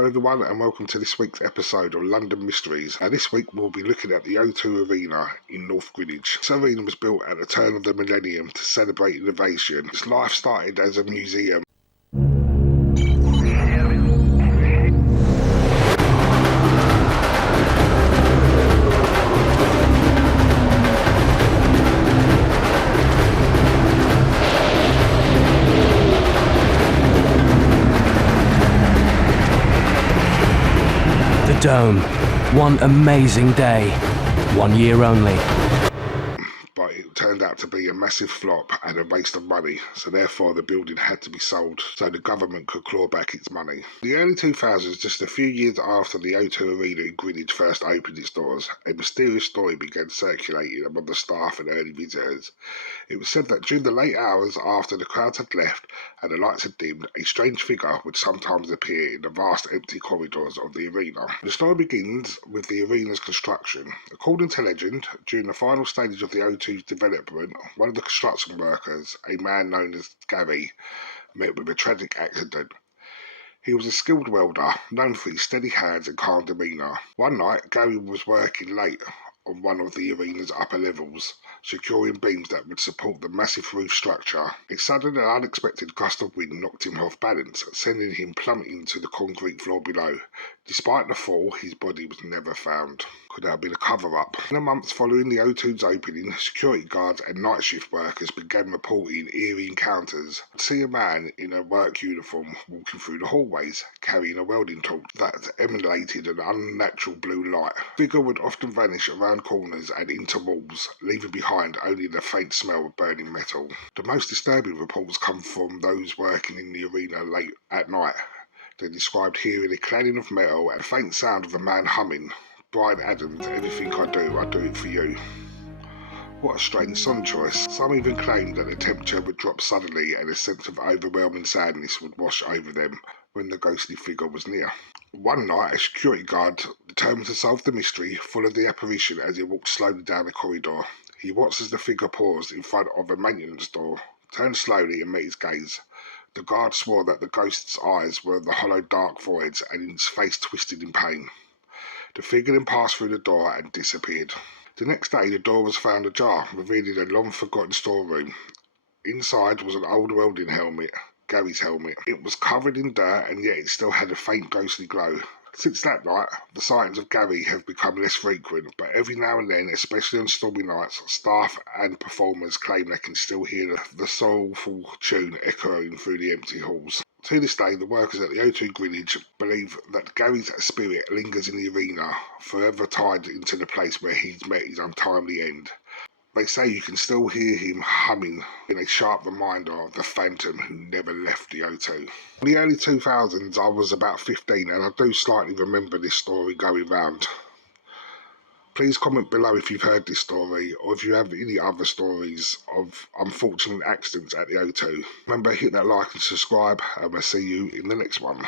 Hello everyone and welcome to this week's episode of London Mysteries. This week we'll be looking at the O2 Arena in North Greenwich. This arena was built at the turn of the millennium to celebrate innovation. Its life started as a museum. Dome. One amazing day. 1 year only. But it turned out to be a massive flop and a waste of money, so therefore the building had to be sold so the government could claw back its money. In the early 2000s, just a few years after the O2 Arena in Greenwich first opened its doors, a mysterious story began circulating among the staff and early visitors. It was said that during the late hours after the crowd had left and the lights had dimmed, a strange figure would sometimes appear in the vast empty corridors of the arena. The story begins with the arena's construction. According to legend, during the final stages of the O2's development, one of the construction workers, a man known as Gary, met with a tragic accident. He was a skilled welder, known for his steady hands and calm demeanour. One night, Gary was working late on one of the arena's upper levels, securing beams that would support the massive roof structure. A sudden and unexpected gust of wind knocked him off balance, sending him plummeting to the concrete floor below. Despite the fall, his body was never found. Could that have been a cover-up? In the months following the O2's opening, security guards and night shift workers began reporting eerie encounters. I'd see a man in a work uniform walking through the hallways, carrying a welding tool that emanated an unnatural blue light. The figure would often vanish around corners and into walls, leaving behind only the faint smell of burning metal. The most disturbing reports come from those working in the arena late at night. They described hearing a clanging of metal and a faint sound of a man humming. Brian Adams, everything I do it for you. What a strange song choice. Some even claimed that the temperature would drop suddenly and a sense of overwhelming sadness would wash over them when the ghostly figure was near. One night, a security guard, determined to solve the mystery, followed the apparition as he walked slowly down the corridor. He watched as the figure paused in front of a maintenance door, turned slowly and met his gaze. The guard swore that the ghost's eyes were the hollow dark voids and his face twisted in pain. The figure then passed through the door and disappeared. The next day, the door was found ajar, revealing a long-forgotten storeroom. Inside was an old welding helmet, Gary's helmet. It was covered in dirt and yet it still had a faint ghostly glow. Since that night, the sightings of Gary have become less frequent, but every now and then, especially on stormy nights, staff and performers claim they can still hear the soulful tune echoing through the empty halls. To this day, the workers at the O2 Greenwich believe that Gary's spirit lingers in the arena, forever tied into the place where he's met his untimely end. They say you can still hear him humming in a sharp reminder of the phantom who never left the O2. In the early 2000s, I was about 15 and I do slightly remember this story going round. Please comment below if you've heard this story or if you have any other stories of unfortunate accidents at the O2. Remember, hit that like and subscribe and we'll see you in the next one.